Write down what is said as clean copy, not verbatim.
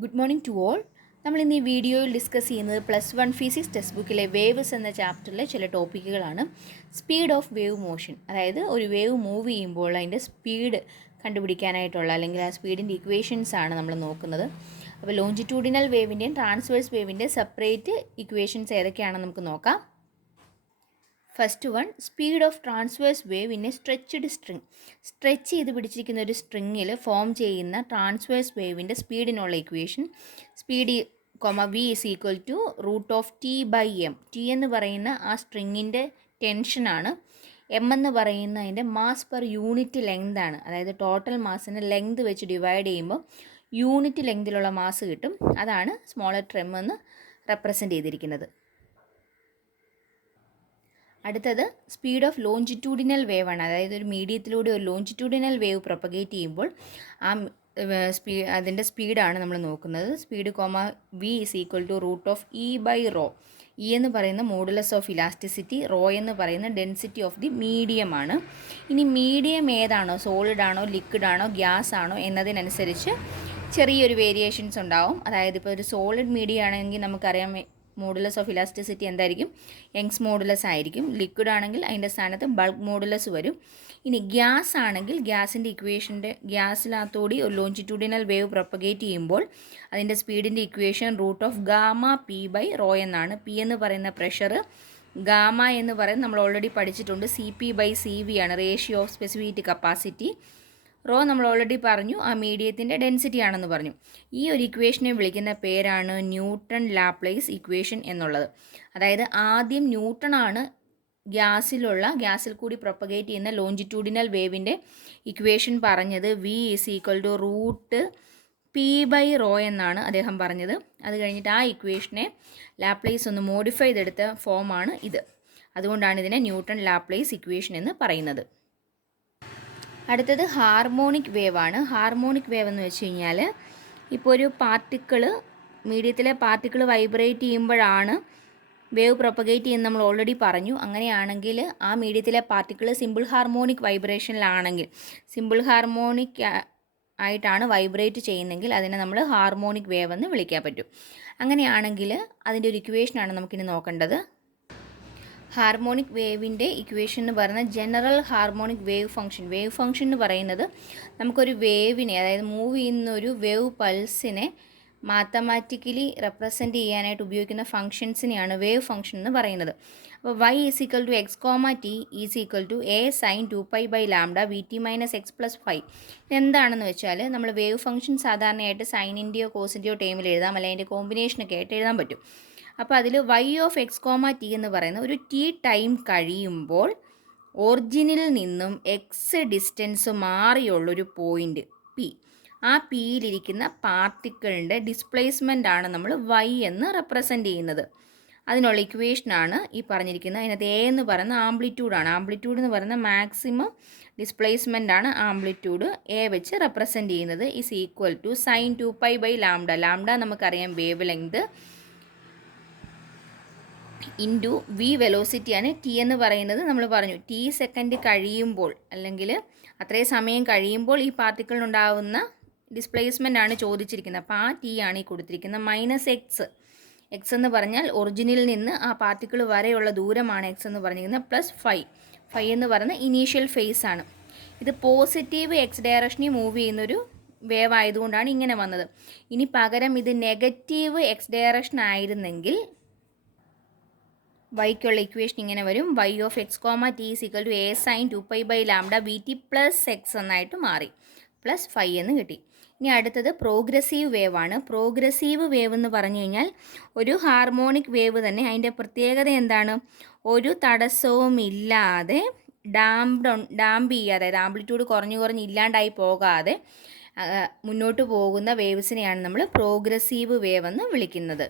Good morning to all. നമ്മൾ ഇന്ന് ഈ വീഡിയോയിൽ ഡിസ്കസ് ചെയ്യുന്നത് +1 ഫിസിക്സ് ടെക്സ്റ്റ് ബുക്കിലെ വേവ്സ് എന്ന ചാപ്റ്ററിലെ ചില ടോപ്പിക്കുകളാണ്. സ്പീഡ് ഓഫ് വേവ് മോഷൻ, അതായത് ഒരു വേവ് മൂവ് ചെയ്യുമ്പോൾ അതിൻ്റെ സ്പീഡ് കണ്ടുപിടിക്കാനായിട്ടുള്ള അല്ലെങ്കിൽ ആ സ്പീഡിൻ്റെ ഇക്വേഷൻസ് ആണ് നമ്മൾ നോക്കുന്നത്. അപ്പോൾ ലോഞ്ചിറ്റ്യൂഡിനൽ വേവിൻ്റെയും ട്രാൻസ്വേഴ്സ് വേവിൻ്റെ സെപ്പറേറ്റ് ഇക്വേഷൻസ് ഏതൊക്കെയാണെന്ന് നമുക്ക് നോക്കാം. First one, speed of transverse wave in a stretched string. Stretch ചെയ്ത് പിടിച്ചിരിക്കുന്ന ഒരു സ്ട്രിങ്ങിൽ ഫോം ചെയ്യുന്ന ട്രാൻസ്വേഴ്സ് വേവിൻ്റെ സ്പീഡിനുള്ള equation speed V is equal to √T/m. T എന്ന് പറയുന്ന ആ സ്ട്രിങ്ങിൻ്റെ ടെൻഷനാണ്. എം എന്ന് പറയുന്ന അതിൻ്റെ മാസ് പെർ യൂണിറ്റ് ലെങ്ത് ആണ്. അതായത് ടോട്ടൽ മാസിനെ ലെങ്ത് വെച്ച് ഡിവൈഡ് ചെയ്യുമ്പോൾ യൂണിറ്റ് ലെങ്തിലുള്ള മാസ് കിട്ടും. അതാണ് സ്മോളർ എം എന്ന് റെപ്രസെൻ്റ് ചെയ്തിരിക്കുന്നത്. അടുത്തത് സ്പീഡ് ഓഫ് ലോഞ്ചിറ്റ്യൂഡിനൽ വേവ് ആണ്. അതായത് ഒരു മീഡിയത്തിലൂടെ ഒരു ലോഞ്ചിറ്റ്യൂഡിനൽ വേവ് പ്രൊപ്പഗേറ്റ് ചെയ്യുമ്പോൾ ആ അതിൻ്റെ സ്പീഡാണ് നമ്മൾ നോക്കുന്നത്. Speed V is equal to √E/ρ. E എന്ന് പറയുന്ന മോഡുലസ് ഓഫ് ഇലാസ്റ്റിസിറ്റി, റോ എന്ന് പറയുന്ന ഡെൻസിറ്റി ഓഫ് ദി മീഡിയം ആണ്. ഇനി മീഡിയം ഏതാണോ, സോളിഡ് ആണോ, ലിക്വിഡ് ആണോ, ഗ്യാസ് ആണോ എന്നതിനനുസരിച്ച് ചെറിയൊരു വേരിയേഷൻസ് ഉണ്ടാവും. അതായത് ഇപ്പോൾ ഒരു സോളിഡ് മീഡിയം ആണെങ്കിൽ നമുക്കറിയാം മോഡുലസ് ഓഫ് ഇലാസ്റ്റിസിറ്റി എന്തായിരിക്കും, യങ്സ് മോഡുലസ് ആയിരിക്കും. ലിക്വിഡ് ആണെങ്കിൽ അതിൻ്റെ സ്ഥാനത്ത് ബൾക്ക് മോഡുലസ് വരും. ഇനി ഗ്യാസ് ആണെങ്കിൽ ഗ്യാസിൻ്റെ ഇക്വേഷൻ്റെ ഗ്യാസിനകത്തോടി ഒരു ലോഞ്ചിറ്റ്യൂഡിനൽ വേവ് പ്രൊപ്പഗേറ്റ് ചെയ്യുമ്പോൾ അതിൻ്റെ സ്പീഡിൻ്റെ ഇക്വേഷൻ √P/ρ എന്നാണ്. പി എന്ന് പറയുന്ന പ്രഷർ, ഗാമ എന്ന് പറയുന്നത് നമ്മൾ ഓൾറെഡി പഠിച്ചിട്ടുണ്ട്, CP/CV ആണ്, ratio of specific capacity. Rho നമ്മൾ ഓൾറെഡി പറഞ്ഞു, ആ മീഡിയത്തിൻ്റെ ഡെൻസിറ്റി ആണെന്ന് പറഞ്ഞു. ഈ ഒരു ഇക്വേഷനെ വിളിക്കുന്ന പേരാണ് ന്യൂട്ടൺ ലാപ്ലേസ് ഇക്വേഷൻ എന്നുള്ളത്. അതായത് ആദ്യം ന്യൂട്ടണാണ് ഗ്യാസിൽ കൂടി പ്രൊപ്പഗേറ്റ് ചെയ്യുന്ന ലോഞ്ചിറ്റ്യൂഡിനൽ വേവിൻ്റെ ഇക്വേഷൻ പറഞ്ഞത്. V is equal to √P/ρ എന്നാണ് അദ്ദേഹം പറഞ്ഞത്. അത് കഴിഞ്ഞിട്ട് ആ ഇക്വേഷനെ ലാപ്ലേസ് ഒന്ന് മോഡിഫൈ ചെയ്തെടുത്ത ഫോമാണ് ഇത്. അതുകൊണ്ടാണ് ഇതിനെ ന്യൂട്ടൺ ലാപ്ലേസ് ഇക്വേഷൻ എന്ന് പറയുന്നത്. അടുത്തത് ഹാർമോണിക് വേവ് ആണ്. ഹാർമോണിക് വേവ് എന്ന് വെച്ച് കഴിഞ്ഞാൽ ഇപ്പോൾ ഒരു മീഡിയത്തിലെ പാർട്ടിക്കിൾ വൈബ്രേറ്റ് ചെയ്യുമ്പോഴാണ് വേവ് പ്രൊപ്പഗേറ്റ് ചെയ്യുന്നത് നമ്മൾ ഓൾറെഡി പറഞ്ഞു. അങ്ങനെയാണെങ്കിൽ ആ മീഡിയത്തിലെ പാർട്ടിക്കിൾ സിമ്പിൾ ഹാർമോണിക് വൈബ്രേഷനിലാണെങ്കിൽ, സിമ്പിൾ ഹാർമോണിക് ആയിട്ടാണ് വൈബ്രേറ്റ് ചെയ്യുന്നതെങ്കിൽ അതിനെ നമ്മൾ ഹാർമോണിക് വേവ് എന്ന് വിളിക്കാൻ പറ്റും. അങ്ങനെയാണെങ്കിൽ അതിൻ്റെ ഒരു ഇക്വേഷനാണ് നമുക്കിനി നോക്കേണ്ടത്. ഹാർമോണിക് വേവിൻ്റെ ഇക്വേഷൻ എന്ന് പറയുന്നത് ജനറൽ ഹാർമോണിക് വേവ് ഫംഗ്ഷൻ എന്ന് പറയുന്നത് നമുക്കൊരു വേവിനെ, അതായത് മൂവ് ചെയ്യുന്ന ഒരു വേവ് പൾസിനെ മാത്തമാറ്റിക്കലി റെപ്രസെൻറ്റ് ചെയ്യാനായിട്ട് ഉപയോഗിക്കുന്ന ഫംഗ്ഷൻസിനെയാണ് വേവ് ഫംഗ്ഷൻ എന്ന് പറയുന്നത്. അപ്പോൾ y is equal to x, t is equal to a sin 2π/λ vt - x + 5. ഇതെന്താണെന്ന് വെച്ചാൽ നമ്മൾ വേവ് ഫംഗ്ഷൻ സാധാരണയായിട്ട് സൈനിൻ്റെയോ കോസിൻ്റെയോ ടൈമിൽ എഴുതാം, അല്ലെങ്കിൽ അതിൻ്റെ കോമ്പിനേഷനൊക്കെ ആയിട്ട് എഴുതാൻ പറ്റും. അപ്പോൾ അതിൽ y(x, t) എന്ന് പറയുന്ന ഒരു t ടൈം കഴിയുമ്പോൾ ഒറിജിനിൽ നിന്നും x ഡിസ്റ്റൻസ് മാറിയുള്ളൊരു പോയിൻ്റ് P, ആ പിയിലിരിക്കുന്ന പാർട്ടിക്കിളിൻ്റെ ഡിസ്പ്ലേസ്മെൻ്റ് ആണ് നമ്മൾ y എന്ന് റെപ്രസെൻ്റ് ചെയ്യുന്നത്. അതിനുള്ള ഇക്വേഷനാണ് ഈ പറഞ്ഞിരിക്കുന്നത്. അതിനകത്ത് a എന്ന് പറയുന്ന ആംപ്ലിറ്റ്യൂഡാണ്. ആംപ്ലിറ്റ്യൂഡ് എന്ന് പറയുന്ന മാക്സിമം ഡിസ്പ്ലേസ്മെൻ്റ് ആണ്. ആംപ്ലിറ്റ്യൂഡ് a വെച്ച് റെപ്രസെൻ്റ് ചെയ്യുന്നത് is equal to sin 2π/λ. Lambda നമുക്കറിയാം വേവ് ലെങ്ത്, ഇൻറ്റു വി വെലോസിറ്റിയാണ്. ടി എന്ന് പറയുന്നത് നമ്മൾ പറഞ്ഞു ടി സെക്കൻഡ് കഴിയുമ്പോൾ, അല്ലെങ്കിൽ അത്രയും സമയം കഴിയുമ്പോൾ ഈ പാർട്ടിക്കിളിനുണ്ടാകുന്ന ഡിസ്പ്ലേസ്മെൻ്റ് ആണ് ചോദിച്ചിരിക്കുന്നത്. അപ്പോൾ ആ ടി ആണ് ഈ കൊടുത്തിരിക്കുന്നത്. -x, എക്സ് എന്ന് പറഞ്ഞാൽ ഒറിജിനിൽ നിന്ന് ആ പാർട്ടിക്കിൾ വരെയുള്ള ദൂരമാണ് എക്സ് എന്ന് പറഞ്ഞിരിക്കുന്നത്, +5 എന്ന് പറയുന്ന ഇനീഷ്യൽ ഫേസ് ആണ്. ഇത് പോസിറ്റീവ് എക്സ് ഡയറക്ഷനിൽ മൂവ് ചെയ്യുന്നൊരു വേവ് ആയതുകൊണ്ടാണ് ഇങ്ങനെ വന്നത്. ഇനി പകരം ഇത് നെഗറ്റീവ് എക്സ് ഡയറക്ഷൻ ആയിരുന്നെങ്കിൽ വൈക്കുള്ള ഇക്വേഷൻ ഇങ്ങനെ വരും. y(x, t) is equal to a sin 2π/λ vt + x എന്നായിട്ട് മാറി, +5 എന്ന് കിട്ടി. ഇനി അടുത്തത് പ്രോഗ്രസീവ് വേവ് ആണ്. പ്രോഗ്രസീവ് വേവ് എന്ന് പറഞ്ഞു കഴിഞ്ഞാൽ ഒരു ഹാർമോണിക് വേവ് തന്നെ. അതിൻ്റെ പ്രത്യേകത എന്താണ്, ഒരു തടസ്സവും ഇല്ലാതെ ഡാമ്പ് ചെയ്യാതെ, അതായത് ആംപ്ലിറ്റ്യൂഡ് കുറഞ്ഞ് ഇല്ലാണ്ടായി പോകാതെ മുന്നോട്ട് പോകുന്ന വേവ്സിനെയാണ് നമ്മൾ പ്രോഗ്രസീവ് വേവ് എന്ന് വിളിക്കുന്നത്.